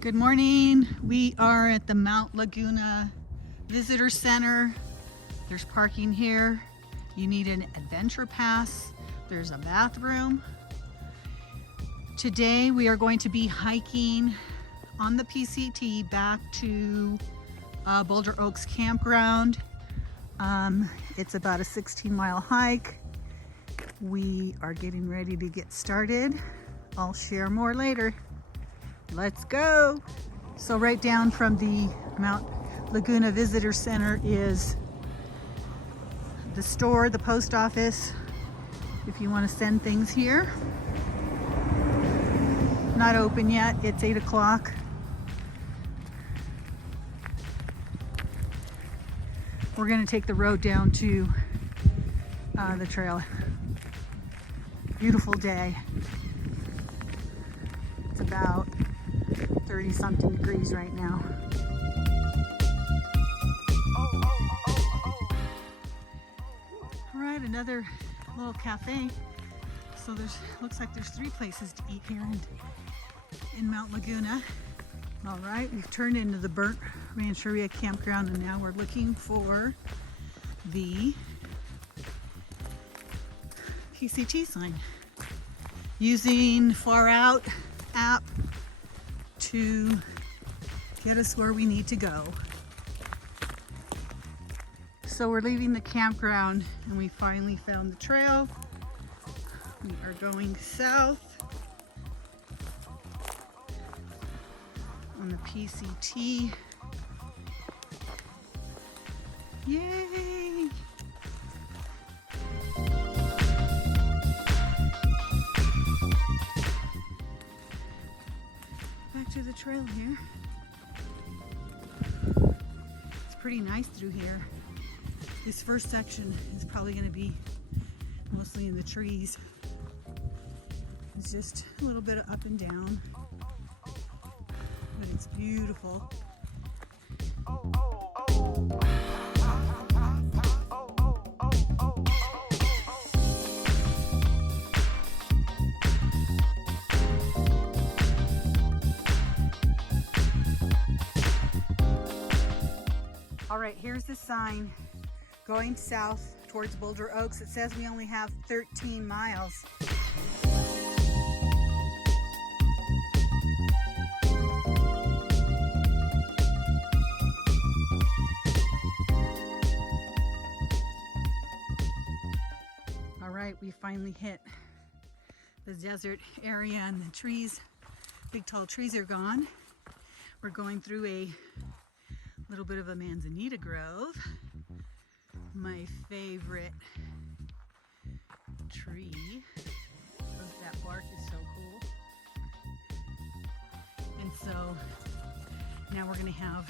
Good morning. We are at the Mount Laguna Visitor Center. There's parking here. You need an adventure pass. There's a bathroom. Today we are going to be hiking on the PCT back to Boulder Oaks Campground. It's about a 16-mile hike. We are getting ready to get started. I'll share more later. Let's go. So right down from the Mount Laguna Visitor Center is the store, the post office, if you want to send things here. Not open yet, it's 8 o'clock. We're gonna take the road down to the trail. Beautiful day. It's about 30 something degrees right now. All right, another little cafe. So looks like there's 3 places to eat here in Mount Laguna. All right, we've turned into the Burnt Rancheria Campground, and now we're looking for the PCT sign. Using Far Out app to get us where we need to go. So we're leaving the campground and we finally found the trail. We are going south on the PCT. Yay! Back to the trail here. It's pretty nice through here. This first section is probably going to be mostly in the trees. It's just a little bit of up and down, but it's beautiful. All right, here's the sign going south towards Boulder Oaks. It says we only have 13 miles. All right, we finally hit the desert area and the trees, big tall trees are gone. We're going through a little bit of a manzanita grove. My favorite tree. That bark is so cool. And so now we're going to have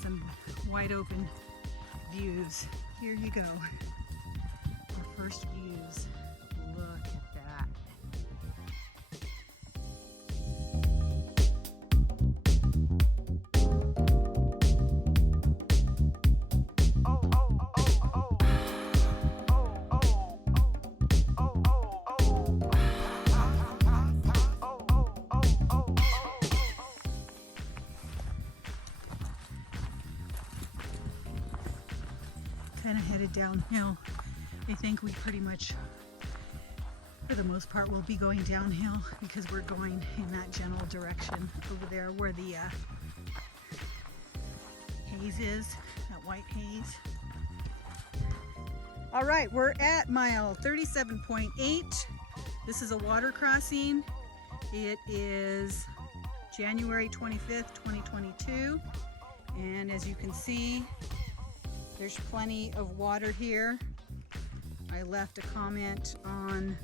some wide open views. Here you go. Our first views. Look at that. Kind of headed downhill. I think we pretty much, for the most part, will be going downhill because we're going in that general direction over there where the haze is, that white haze. All right, we're at mile 37.8. This is a water crossing. It is January 25th, 2022. And as you can see, there's plenty of water here. I left a comment on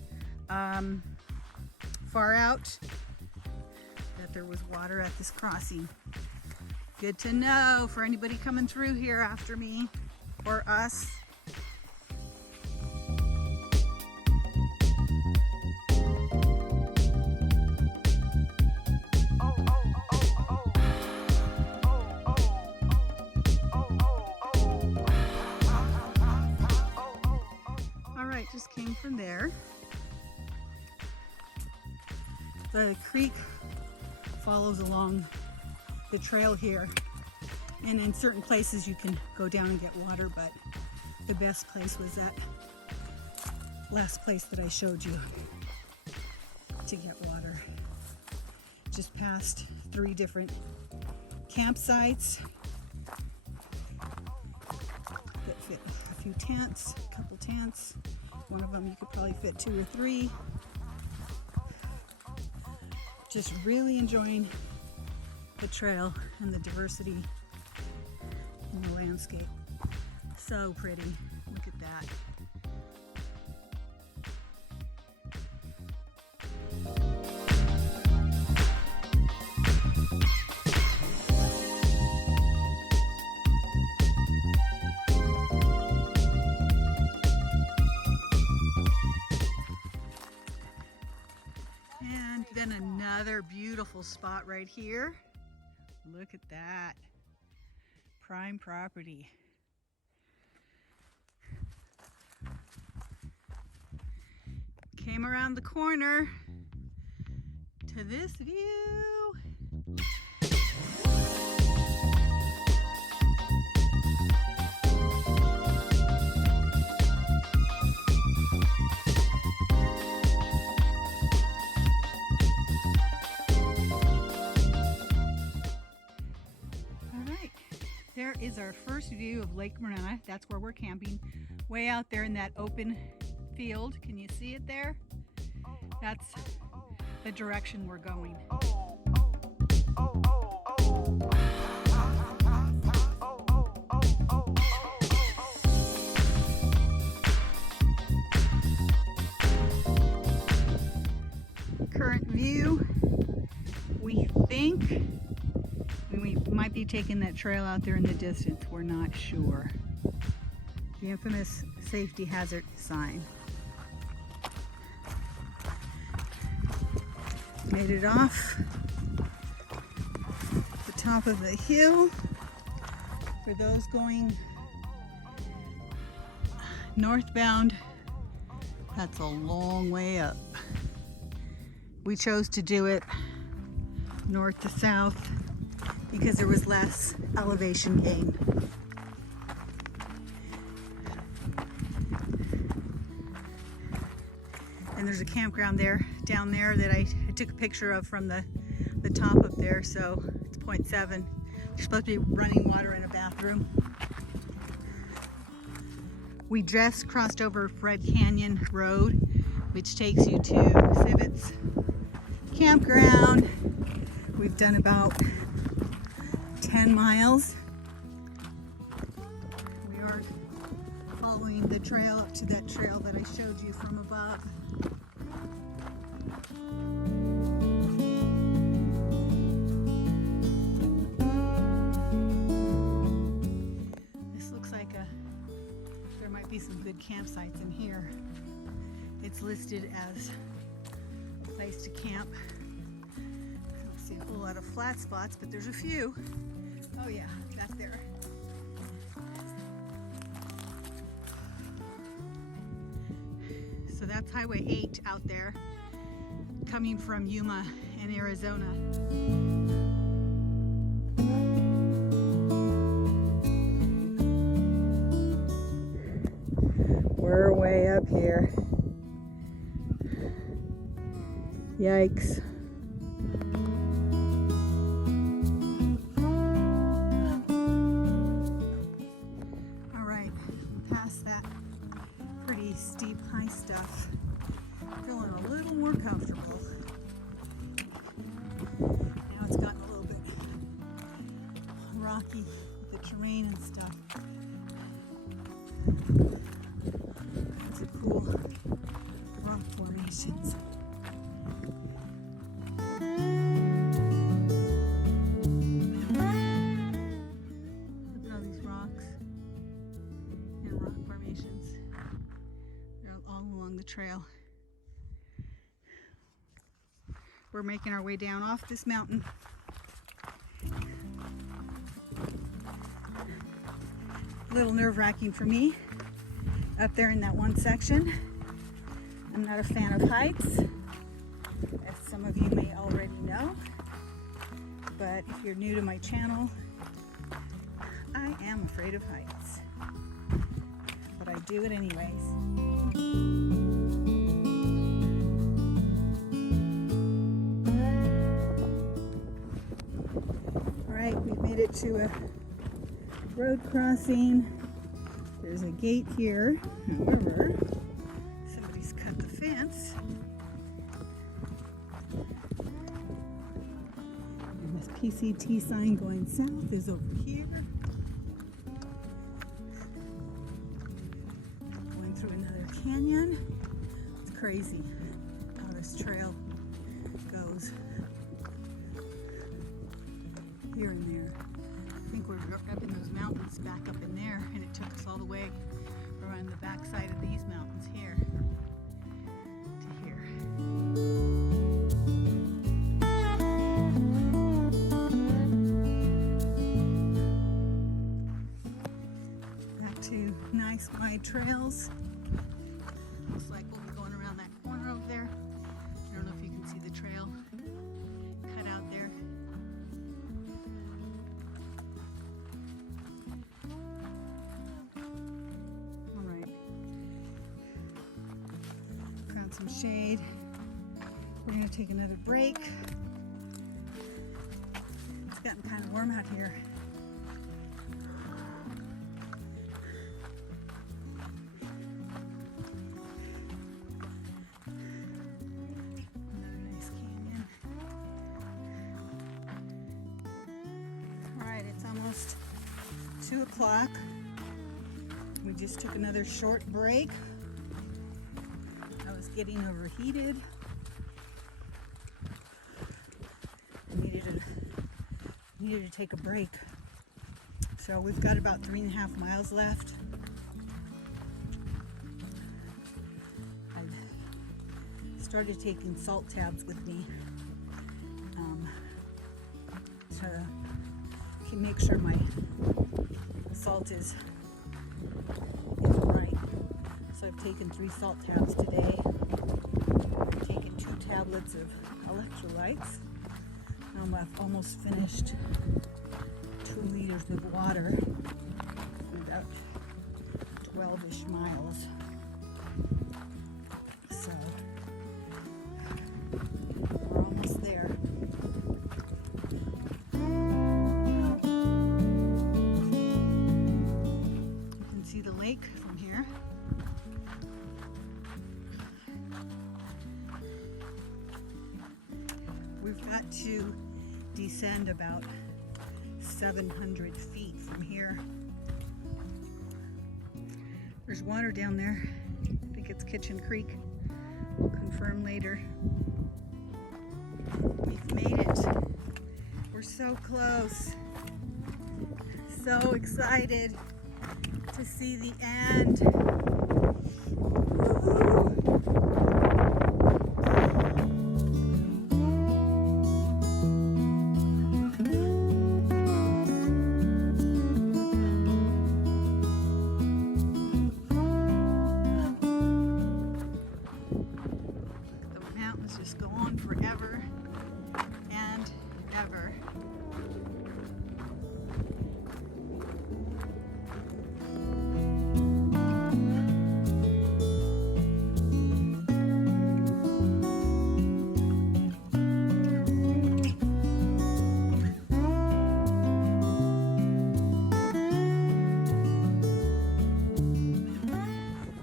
Far Out that there was water at this crossing. Good to know for anybody coming through here after me or us. Just came from there. The creek follows along the trail here. And in certain places you can go down and get water, but the best place was that last place that I showed you to get water. Just past 3 different campsites that fit a few tents, a couple tents. One of them you could probably fit 2 or 3. Just really enjoying the trail and the diversity in the landscape. So pretty. Look at that. And then another beautiful spot right here. Look at that. Prime property. Came around the corner to this view. There is our first view of Lake Marina. That's where we're camping, way out there in that open field. Can you see it there? That's the direction we're going. Current view, we think. We might be taking that trail out there in the distance. We're not sure. The infamous safety hazard sign. Made it off the top of the hill. For those going northbound, that's a long way up. We chose to do it north to south because there was less elevation gain. And there's a campground down there that I took a picture of from the top up there, so it's 0.7. You're supposed to be running water in a bathroom. We just crossed over Fred Canyon Road, which takes you to Civets Campground. We've done about 10 miles. We are following the trail up to that trail that I showed you from above. This looks like there might be some good campsites in here. It's listed as a place to camp. I don't see a whole lot of flat spots, but there's a few. Oh yeah, that's there. So that's Highway 8 out there, coming from Yuma in Arizona. We're way up here. Yikes. All right, past that pretty steep high stuff. Feeling a little more comfortable. Now it's gotten a little bit rocky with the terrain and stuff. Those are cool rock formations. Look at all these rocks and rock formations. They're all along the trail. We're making our way down off this mountain. A little nerve-wracking for me up there in that one section. I'm not a fan of heights, as some of you may already know. but if you're new to my channel, I am afraid of heights, but I do it anyways. All right, we've made it to a road crossing. There's a gate here, however, somebody's cut the fence. And this PCT sign going south is over here. Going through another canyon. It's crazy how this trail goes here and there. I think we're up in those mountains back up in there, and it took us all the way around the back side of these mountains here to here. Back to nice wide trails. Looks like we'll be going around that corner over there. I don't know if you can see the trail cut out there. Some shade. We're going to take another break. It's gotten kind of warm out here. Another nice canyon. Alright, it's almost 2 o'clock. We just took another short break. Getting overheated. Needed to take a break. So we've got about 3.5 miles left. I've started taking salt tabs with me to make sure my salt is right. So I've taken 3 salt tabs today. I've taken 2 tablets of electrolytes. I've almost finished 2 liters of water in about 12-ish miles. So we're almost there. You can see the lake from here. We've got to descend about 700 feet from here. There's water down there. I think it's Kitchen Creek. We'll confirm later. We've made it. We're so close. So excited to see the end. Woo-hoo. Just go on forever and ever.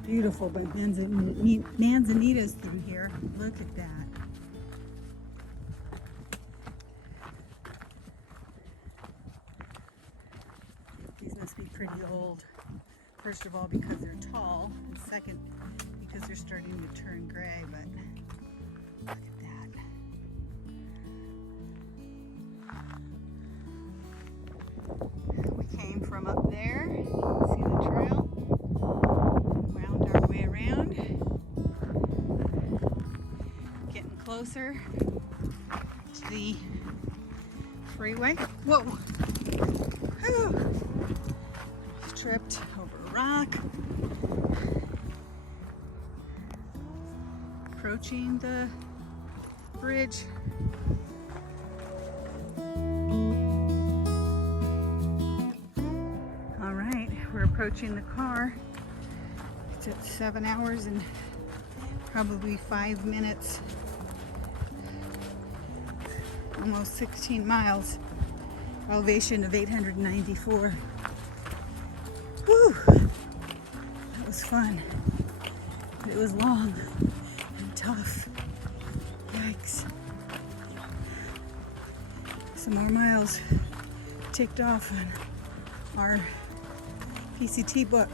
Beautiful, but manzanitas through here. Look at that. Be pretty old. First of all, because they're tall, and second, because they're starting to turn gray, but look at that. We came from up there, see the trail, wound our way around, getting closer to the freeway. Whoa! Whew. Tripped over a rock. Approaching the bridge. approaching the car. It's at 7 hours and probably 5 minutes. Almost 16 miles. Elevation of 894. Whew! That was fun. But it was long and tough. Yikes. Some more miles ticked off on our PCT book.